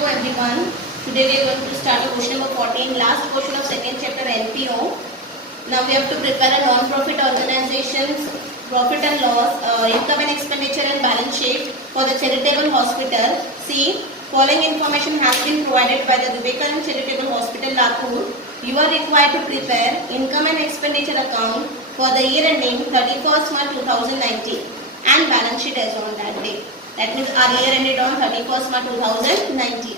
Hello everyone. Today we are going to start a question number 14, last portion of second chapter NPO. Now we have to prepare a non-profit organization's profit and loss, income and expenditure and balance sheet for the charitable hospital. See, following information has been provided by the Vivekanand Charitable Hospital, Latur. You are required to prepare income and expenditure account for the year ending 31st March 2019 and balance sheet as on that day. That means our year ended on 31st March 2019.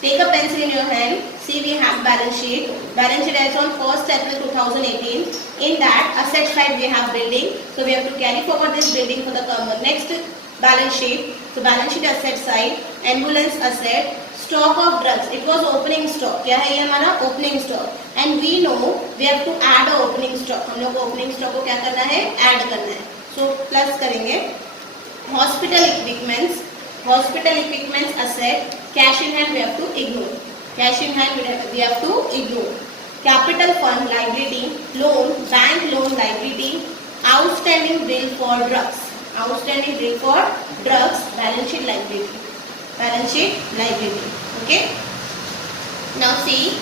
Take a pencil in your hand. See, we have balance sheet. Balance sheet as on 1st April 2018. In that, asset side we have building. So we have to carry forward this building for the next balance sheet. So balance sheet asset side, ambulance asset, stock of drugs. It was opening stock. क्या है ये हमारा opening stock. And we know we have to add a opening stock. हम लोग को opening stock को क्या करना है? Add करना है. So plus करेंगे. Hospital equipments asset, cash in hand we have to ignore. Cash in hand we have to ignore. Capital fund liability, loan, bank loan liability, outstanding bill for drugs. Outstanding bill for drugs, balance sheet liability. Balance sheet liability. Okay. Now see,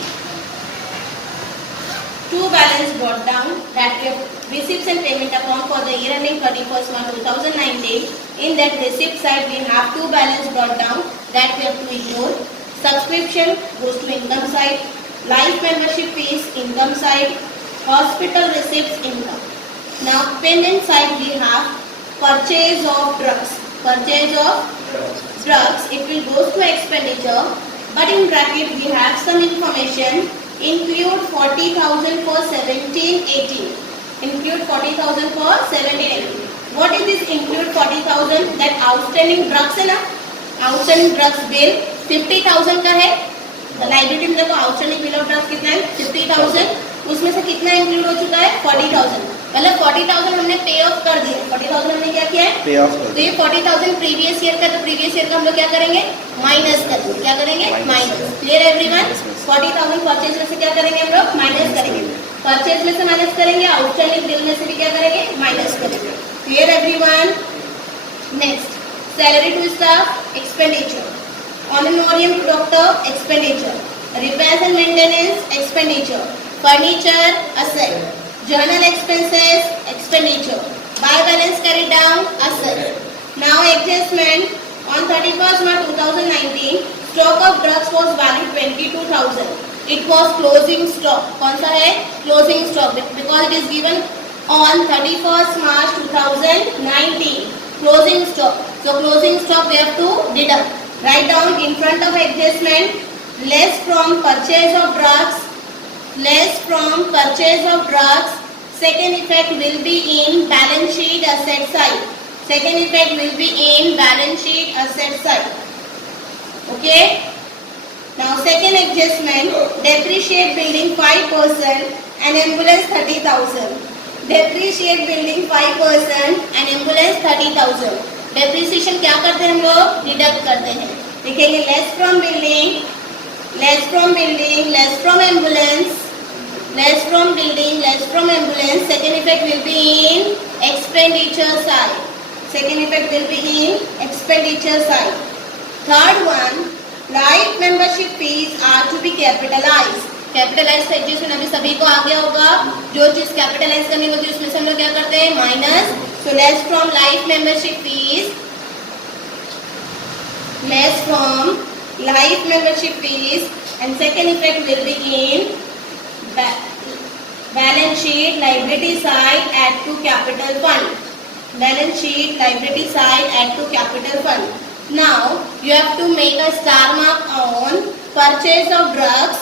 two balance brought down, that we have receipts and payment account for the year ending 31st March 2019. In that receipt side we have two balance brought down, that we have to ignore. Subscription goes to income side, life membership fees income side, hospital receipts income. Now payment side we have purchase of drugs. Purchase of drugs, it will go to expenditure, but in bracket we have some information. Include 40,000 for 17-18. Include 40,000 for 17-18. What is this include 40,000? That outstanding drugs है ना? Outstanding drugs bill 50,000 का है. Library में देखो outstanding bill of drugs कितना है? 50,000. उसमें से कितना इंक्लूड हो चुका है? 40,000. मतलब 40,000 हमने पे ऑफ कर दिया. 40,000 हमने क्या किया है? पे ऑफ कर. तो ये 40,000 प्रीवियस ईयर का, तो प्रीवियस ईयर का हम लोग क्या करेंगे? माइनस करेंगे. क्या करेंगे? माइनस. Clear everyone? 40,000 परचेज में से क्या करेंगे हम लोग? माइनस करेंगे. परचेज में से माइनस करेंगे, आउटस्टैंडिंग बिल में से भी क्या करेंगे? माइनस करेंगे. Clear everyone? Next, salary to staff expenditure, honorarium to doctor expenditure, repairs and maintenance expenditure, furniture asset, journal expenses expenditure, buy balance carried down asset. Now adjustment on 31st March 2019, stock of drugs was valid 22,000. It was closing stock. कौन सा है? Closing stock, because it is given on 31st March 2019. Closing stock. So closing stock we have to deduct. Write down in front of adjustment, less from purchase of drugs. Less from purchase of drugs. Second effect will be in balance sheet asset side. Second effect will be in balance sheet asset side. Okay. Now second adjustment, depreciate building 5% and ambulance 30,000. Depreciate building 5% and ambulance 30,000. Depreciation क्या करते हैं हम लोग? Deduct करते हैं. लिखेंगे less from building, less from building, less from ambulance. Less from building, less from ambulance. Second effect will be in expenditure side. Second effect will be in expenditure side. Third one, life membership fees are to be capitalized. Capitalized adjustment अभी सभी को आ गया होगा. जो चीज capitalise करनी होती है उसमें से हम लोग क्या करते हैं? Minus. So less from life membership fees. Less from life membership fees, and second effect will be in balance sheet liability side add to capital fund. Balance sheet liability side add to capital fund. Now you have to make a star mark on purchase of drugs.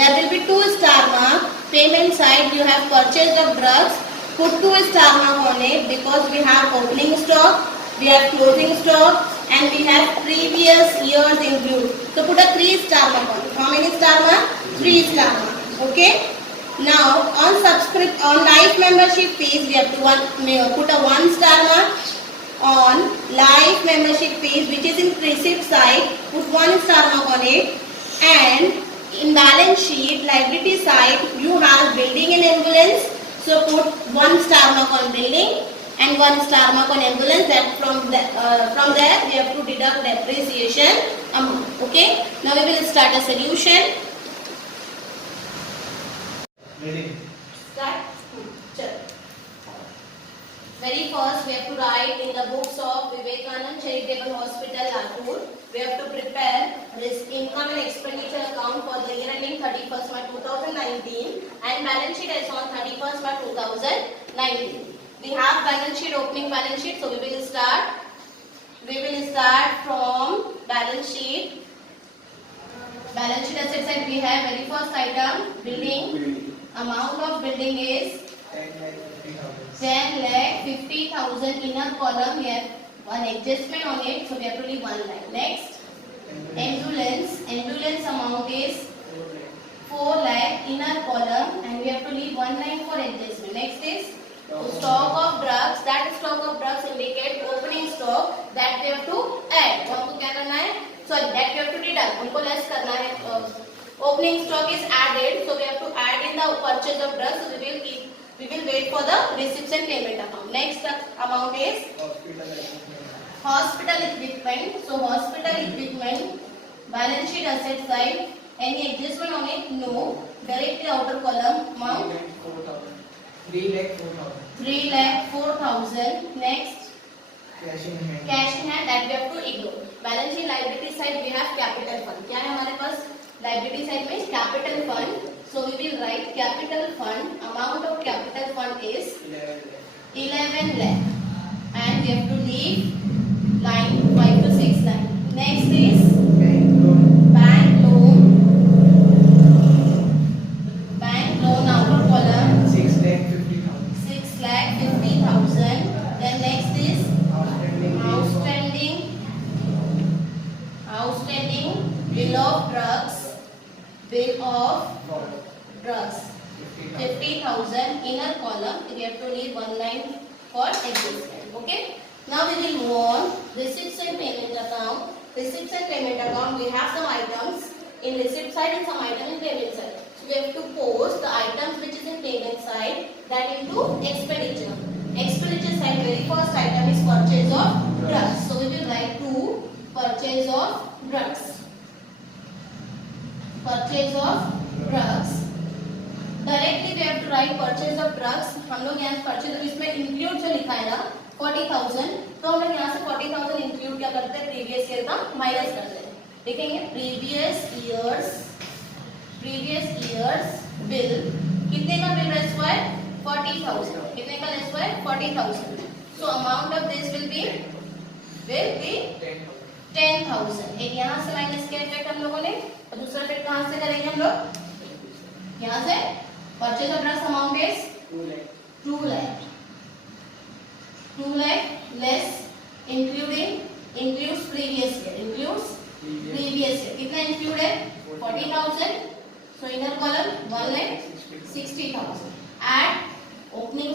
There will be two star mark. Payment side you have purchase of drugs. Put two star mark on it because we have opening stock, we have closing stock, and we have previous years include. So put a 3 star mark on it. How many star mark? 3 star mark. Okay. Now on life membership fees we have to put a 1 star mark on life membership fees, which is in receipt side. Put 1 star mark on it. And in balance sheet liability side you have building and ambulance. So put 1 star mark on building. and 1 star mark on ambulance. That from there we have to deduct depreciation amount. Okay, now we will start a solution. Start. Chalo. Very first we have to write in the books of Vivekanand Charitable Hospital, Latur. We have to prepare this income and expenditure account for the year ending 31st March 2019 and balance sheet as on 31st March 2019. We have balance sheet, opening balance sheet. So we will start from balance sheet. Balance sheet asset side we have very first item building. Amount of building is 10,50,000. Inner column we have one adjustment on it, so we have to leave 1 line. Next, ambulance amount is 4 lakh. Inner column, and we have to leave 1 line for adjustment. Next is stock of drugs. That stock of drugs indicate opening stock that we have to add. तो हमको क्या करना है? Sorry, that we have to deduct. हमको less करना है. Opening stock is added, so we have to add in the purchase of drugs. So we will wait for the receipts and payment account. Next amount is hospital equipment. So hospital equipment, balance sheet asset side. Any adjustment on it? No. Directly outer column amount 3,04,000. Next, cash in hand, that we have to ignore. Balance sheet liability side we have capital fund. क्या है हमारे पास? Liability side में capital fund. So we will write capital fund. Amount of capital fund is 11 lakh, and we have to leave line 5 to 6 line. Next is bank loan. Bank loan outer column 6,50,000. Then next is outstanding bill of drugs. 50,000. Inner column we have to leave 1 line for adjustment. Okay, now we will move on. Receipts and payment account. Receipts and payment account, we have some items in receipt side and some items in payment side. So we have to post the items which is in payment side that into expenditure. Expenditure side, very first item is purchase of drugs. So we will write to purchase of drugs. Purchase of drugs. Directly we have to write purchase of drugs. हम लोग यहाँ purchase इसमें include जो लिखा है ना 40,000, तो हम लोग यहाँ से 40,000 include क्या करते हैं? Previous year का minus करते हैं. देखेंगे previous years bill. कितने का bill less हुआ है? 40,000. कितने का less हुआ है? 40,000. So amount of this will be 10,000. एक यहाँ से माइनस किया इफेक्ट हम लोगों ने, और दूसरा इफेक्ट कहाँ से करेंगे हम लोग? यहाँ से purchase of drugs amount is 2 lakh less includes previous year. कितना इंक्लूड है? 40,000. सो inner column 1,60,000. Add opening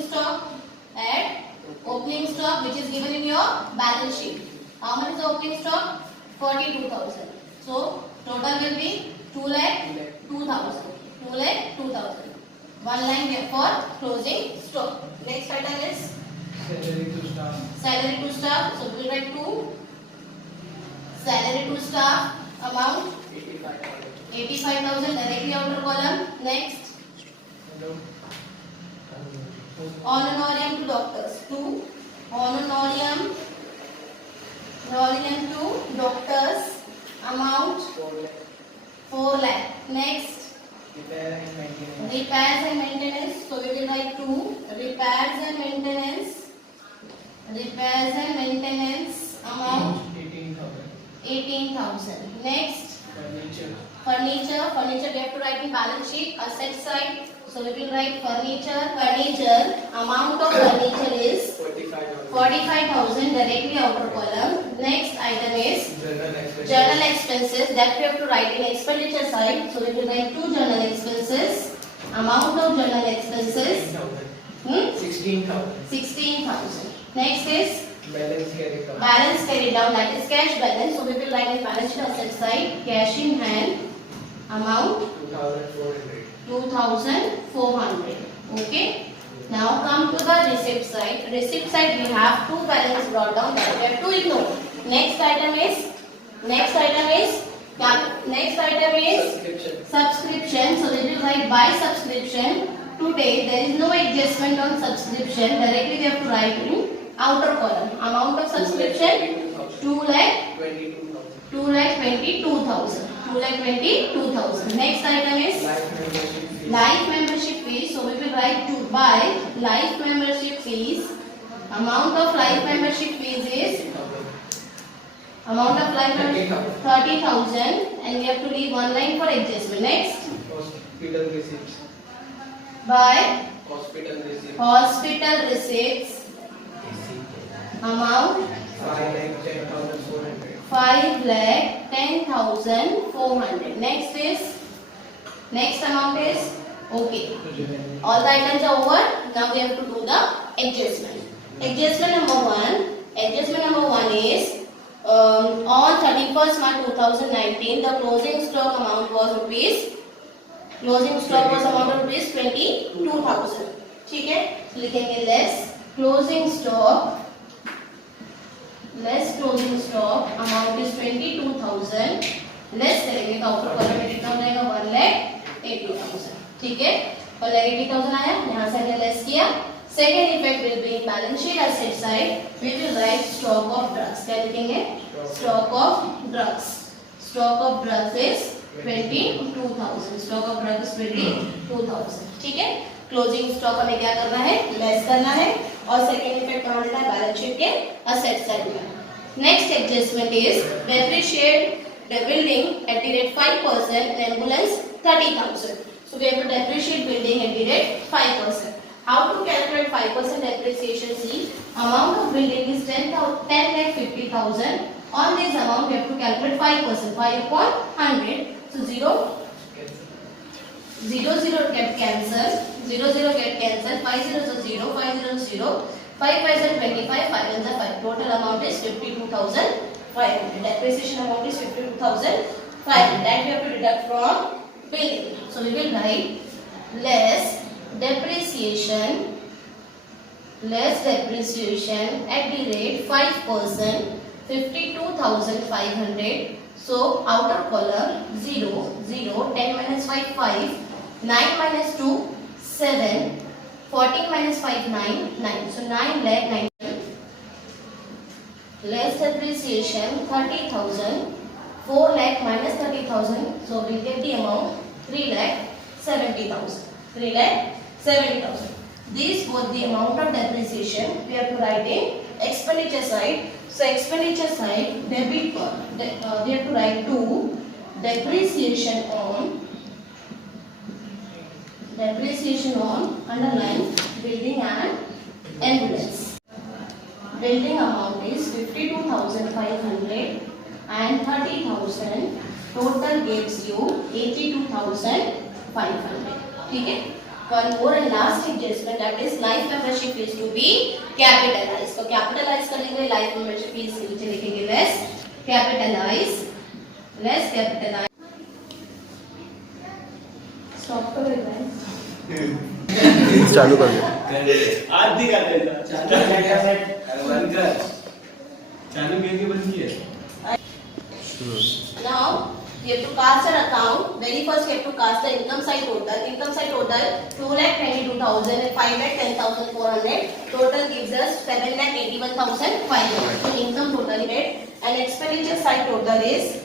stock which is given in your balance sheet. How much is the opening stock? 42,000. So total will be 2,02,000. 1 line for closing stock. Next item is salary to staff. So we will write to salary to staff amount 85,000 directly outer column. Next, honorarium to doctors. Honorarium to doctors amount 4 lakh. Next, repairs and maintenance. So we will write to repairs and maintenance amount 18,000. Next, furniture we have to write in balance sheet asset side. So we will write furniture amount of furniture is 45,000 directly outer column. Next item is journal expenses that we have to write in expenditure side. So we will write to journal expenses. Amount of journal expenses 16,000. Next is balance carried down, that is cash balance. So we will write in balance sheet asset side cash in hand amount 2,400. Okay. Now come to the receipt side. Receipt side we have two balance brought down that we have to ignore. Next item is subscription. So we will write by subscription. Today there is no adjustment on subscription. Directly we have to write in outer column. Amount of subscription 2,22,000. 2,22,000. Next item is life membership fees. So we will write to buy life membership fees. Amount of life membership fees is 30,000, and we have to leave one line for adjustment. Next, hospital receipts. By Hospital receipts. Amount 5,10,400. Next amount is okay. All the items are over. Now we have to do the adjustment. Adjustment number one is on 31st March 2019 the closing stock amount was rupees 22,000. ठीक है, लिखेंगे less closing stock amount is 22,000. Less करेंगे तो outer column में कितना हो जाएगा 1,80,000. ठीक है, 1,80,000 आया, यहाँ से हमने लेस किया. Second effect will be balance sheet asset side. We will write stock of drugs. क्या लिखेंगे? Stock of drugs. Stock of drugs is 22,000. Stock of drugs is 22,000. ठीक है? Closing stock हमें क्या करना है? Less करना है. और second effect कहाँ देना है? Balance sheet के asset side में. Next adjustment is depreciate the building at the rate 5% and ambulance 30,000. So we have to depreciate building at the rate 5%. How to calculate 5% depreciation? See, amount of building is 10,50,000. On this amount, we have to calculate 5%. 5 upon 100. So 0 get cancelled. 0 get cancelled. 5 zeros are 0. 5 zeros 0. 5 5s are 25. 5 ones are 5. Total amount is 52,500. Depreciation amount is 52,500. That we have to deduct from building. So we will write less depreciation at the rate 5%, 52,500. So outer column 0, 0, 10 minus 5, 5, 9 minus 2, 7, 14 minus 5, 9, 9. So 9,90,000. Less depreciation 30,000. 4 lakh minus 30,000. So we get the amount 3,70,000. 3,70,000. These both the amount of depreciation we have to write in expenditure side. So expenditure side debit we have to write to depreciation on underline building and ambulance. Building amount is 52,500 and 30,000. Total gives you 82,500. ठीक है. One more and last adjustment, that is life membership fees to be capitalized. तो capitalize करेंगे life membership fees के नीचे लिखेंगे less capitalize. Stop करो एक बार. चालू कर दो. आज भी कर देता. चालू करके बंद किया. Now we have to cast an account. Very first we have to cast the income side total. Income side total 2,22,000 and 5,10,400. Total gives us 7,81,500. So income total is and expenditure side total is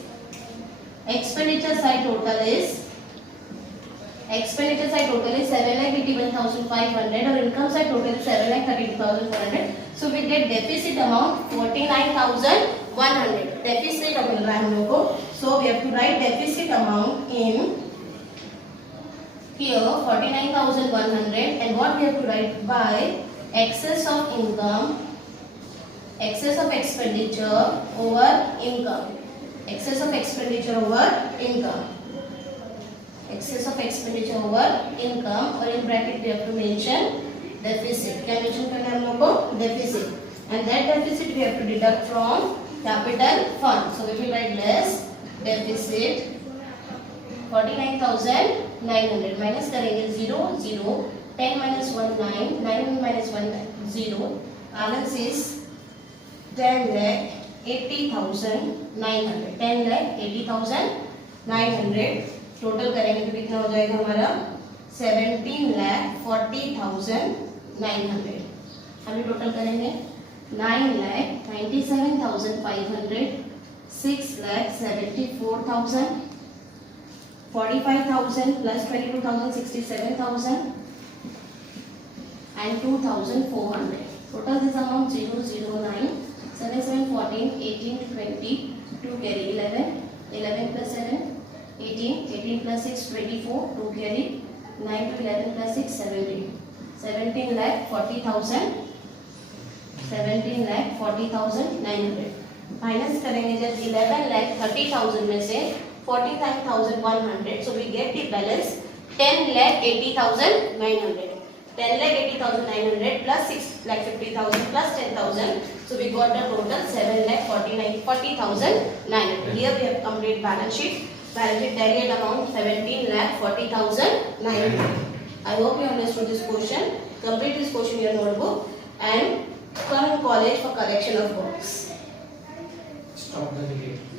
7,81,500 or income side total is 7,32,400. So we get deficit amount 49,100. Deficit मिल रहा है हम लोग को. So we have to write deficit amount in here 49,100 and what we have to write by excess of income, excess of expenditure over income. Excess of expenditure over income. Excess of expenditure over income or in bracket we have to mention deficit. क्या mention करना है हम लोग को? Deficit. And that deficit we have to deduct from capital fund. So we will write less deficit 49,900 minus करेंगे 0, 0, 10 minus 1 9, 9 minus 1 0. Balance is 10,80,900. 10,80,900. Total करेंगे तो कितना हो जाएगा हमारा 17,40,900. अभी टोटल करेंगे 9,97,500, 6,74,000, 45,000 plus 22,000, 67,000 and 2,400. Total this amount 0, 0, 9, 7, 7, 14, 18, 20, 2 carry 11, 11 plus 7, 18, 18 plus 6, 24, 2 carry, 9 to 11 plus 6, 17. 17,40,000, 17,40,900. Minus करेंगे जब 11,30,000 में से 49,100, so we get the balance 10,80,900. 10,80,900 plus 6,50,000 plus 10,000, so we got the total 7,40,900. Here we have complete balance sheet. Balance sheet tally amount 17,40,900. I hope you understood this question. Complete this question in your notebook and come to college for correction of books. Stop the video.